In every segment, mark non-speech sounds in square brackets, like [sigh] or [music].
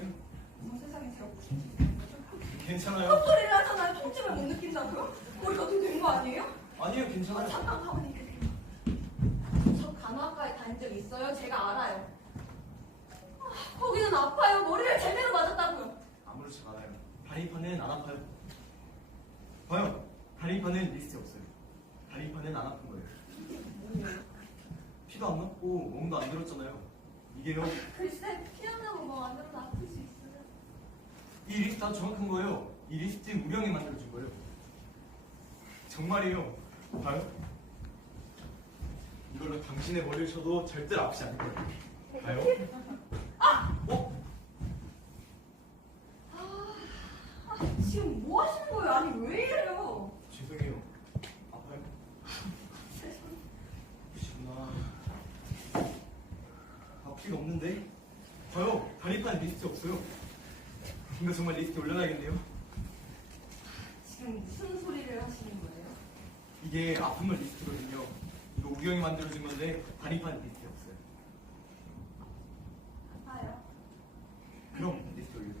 느낌? 세상에 제가 무슨 짓을 한 괜찮아요? 헛소리를 하잖아요. 통증을 못 느낀다고요? 거의 저도 된거 아니에요? 아니에요, 괜찮아요. 아, 잠깐 가만히 계세요. 저 간호학과에 다닌 적 있어요? 제가 알아요. 아, 거기는 아파요. 머리를 제대로 맞았다고요. 아무렇지 않아요. 다리판은 안 아파요. 봐요. 다리판은 리스트 없어요. 다리판은 안 아픈 거예요. 뭐예요? 피도 안 났고 몸도 안 들었잖아요. 이게 요. 글쎄, 피어나고 뭐 만들어도 아플 수 있어요. 이 리스트 다 정확한 거예요. 이 리스트 우령이 만들어준 거예요. 정말이에요. 봐요. 이걸로 당신의 머리를 쳐도 절대 아프지 않을 거예요. 봐요. 어? 아, 지금 뭐 하시는 거예요? 아니, 왜 이래요? 아파요? 아프시구나. 아플 가 없는데? 봐요. 다리판 리스트 없어요. 이거 정말 리스트 올려놔야겠네요. 지금 무슨 소리를 하시는 거예요? 이게 아픔의 리스트거든요. 이거 우영이 만들어준 건데 다리판 리스트 없어요. 아파요. 그럼 리스트 올려요.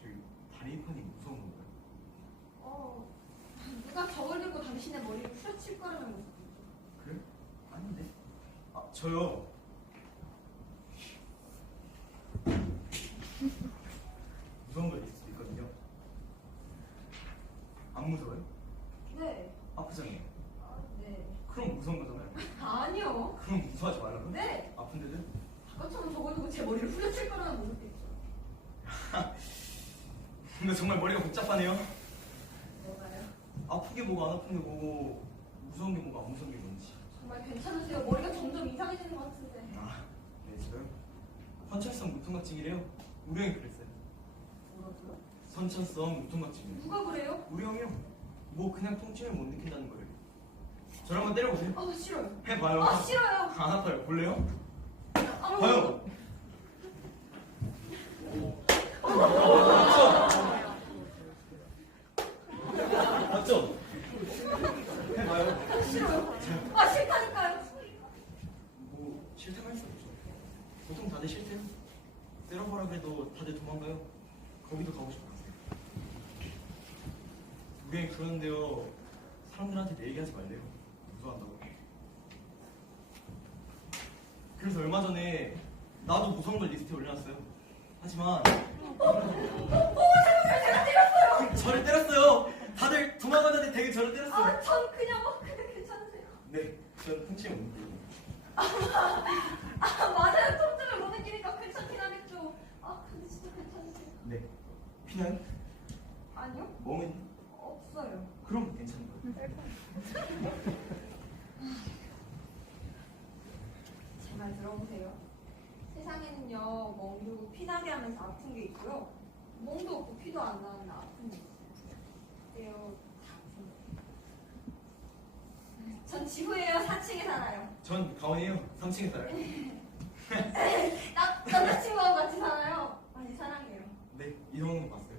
저기 다리판이 무서운 건가요? 어, 누가 저걸 들고 당신의 머리를 후려칠 거라는 거죠. 그래? 아닌데? 아, 저요. 무서운 걸 있을 수도 있거든요. 안 무서워요? 네. 아프잖아요. 아, 네. 그럼 무서운 거잖아요. 아니요. 그럼 무서워하지 말라고? 네. 아픈데도? 아까처럼 저걸 두고 제 머리를 후려칠 거라는 모르겠죠. [laughs] 근데 정말 머리가 복잡하네요. 뭐가요? 아픈 게 뭐가 안 아픈 게 뭐고 무서운 게 뭐가 안 무서운 게 뭔지. 정말 괜찮으세요? 머리가 점점 이상해지는 것 같은데. 아, 네 지금 선천성 무통각증이래요. 우리 형이 그랬어요. 뭐라고요? 선천성 무통각증이요. 누가 그래요? 우리 형이요. 뭐 그냥 통증을 못 느낀다는 거예요. 저를 한번 때려보세요. 아, 싫어요. 해봐요. 아, 싫어요. 안 아파요. 볼래요? 아무 봐요. 맞죠? 맞죠? 해봐요. 싫어요. 아, 싫다니까요. 뭐 싫다고 할수 없죠. 보통 다들 싫대요. 때려보라 그래도 다들 도망가요. 거기도 가고 싶어 하세요. 우리 그러는데요. 사람들한테 내 얘기하지 말래요. 무서워한다고. 그래서 얼마 전에 나도 무서운 걸 리스트에 올려놨어요. 하지만 제가 때렸어요. 저를 때렸어요. 다들 도망가는데 되게 저를 때렸어요. 아, 전 그냥 어, 그래 괜찮으세요. 네, 전 통증이 없는 거예요. 아, 맞아요. 통증을 못 느끼니까 괜찮긴 하겠죠. 아, 근데 진짜 괜찮으세요? 네, 피나요? 아니요? 몸은 없어요. 그럼 괜찮은 거예요. 제말 들어보세요. 세상에는요, 멍도 피나게 하면서 아픈 게 있고요. 멍도 없고 피도 안 나는데 아픈 게 있어요. 그때요, 다 아픈 거. 전 지구예요. 4층에 살아요. 전 가원이에요. 3층에 살아요. [laughs] 나, 남자친구하고 같이 살아요. 많이 사랑해요. 네, 이동훈 봤어요.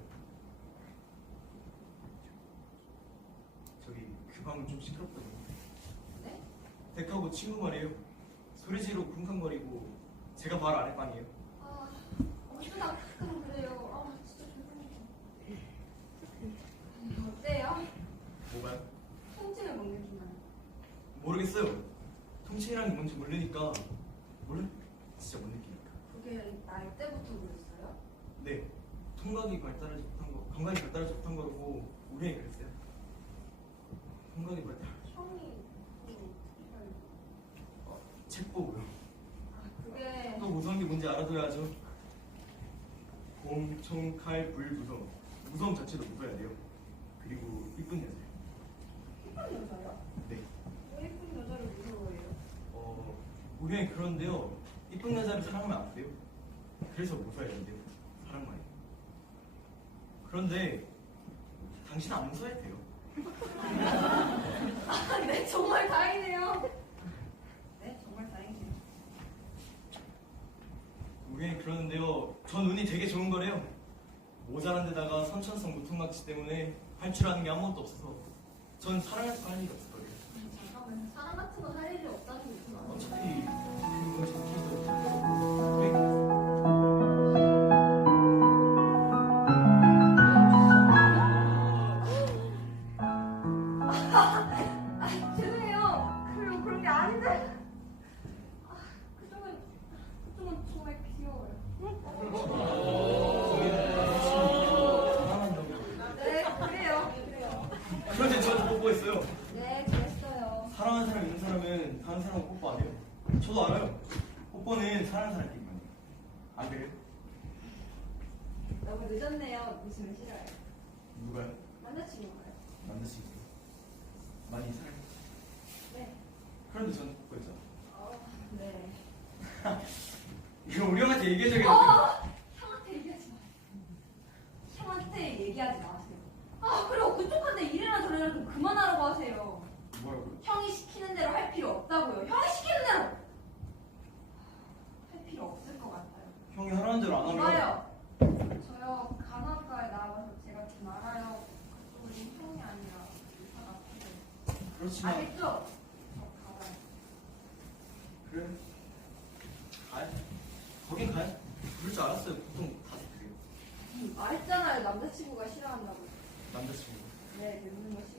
저기 그 방은 좀 시끄럽거든요. 네? 백하고 친구 말이에요. 소리 지르고 쿵쾅거리고 제가 바로 아래 방이에요. 아, 어쩌다 가끔 그래요. 아, 진짜 죄송해요. 어때요? 뭐가요? 통증을 못 느끼나요? 모르겠어요. 통증이란 게 뭔지 모르니까 몰라? 진짜 못 느끼니까. 그게 날 때부터 그랬어요? 네, 통각이 발달하지 못한 거, 감각이 발달하지 못한 거라고 우리 형이 그랬어요. 통각이 발달. 형이. 어, 책 보고요. 아, 그게 또 무서운 게 뭔지 알아둬야죠. 곰, 총, 칼, 불, 무서움. 무서움 자체도 무서워야 돼요. 그리고 이쁜 여자예요. 예쁜 여자요? 네. 왜 예쁜 여자를 무서워해요? 어, 우리 형이 그러는데요. 이쁜 여자를 사랑하면 안 돼요. 그래서 무서워야 된대요. 사랑만. 그런데 당신은 안 무서워야 돼요. 아, 네, 정말 다행이네요. 네, 정말 다행이네요. 우리 형이 그러는데요. 전 운이 되게 좋은 거래요. 모자란 데다가 선천성 무통각지 때문에 할줄 아는 게 아무것도 없어서 전 사랑할 거할 일이 없을 거예요. 잠깐만, 사람 같은 거 할 일이 없다는 게 그건 제 번은 사랑하는 사람끼리 만. 안 그래요? 너무 늦었네요. 웃으면 싫어요. 누가요? 남자친구가요? 남자친구. 많이 사랑해. 네. 그런데 전 뽀뽀했잖아. 어, 네. [laughs] 이거 우리 형한테 얘기해줘야겠네. 어! 형한테 얘기하지 마세요. 형한테 얘기하지 마세요. 아, 그리고 그쪽한테 이래라 저래라 좀 그만하라고 하세요. 뭐라고요? 형이 시키는 대로 할 필요 없다고요. 형이 시키는 대로 할 필요 없을 것 같아요. 형이 하라는 대로 안 하면. 이봐요. 저요 간호학과에 나와서 제가 좀 알아요. 그쪽은 형이 아니라 의사 같은데. 그렇지만. 알겠죠? 그래. 가요. 거긴 가요. 그럴 줄 알았어요. 보통 다들 그래요. 음, 말했잖아요. 남자친구가 싫어한다고. 남자친구. 네, 늙는 거 싫어.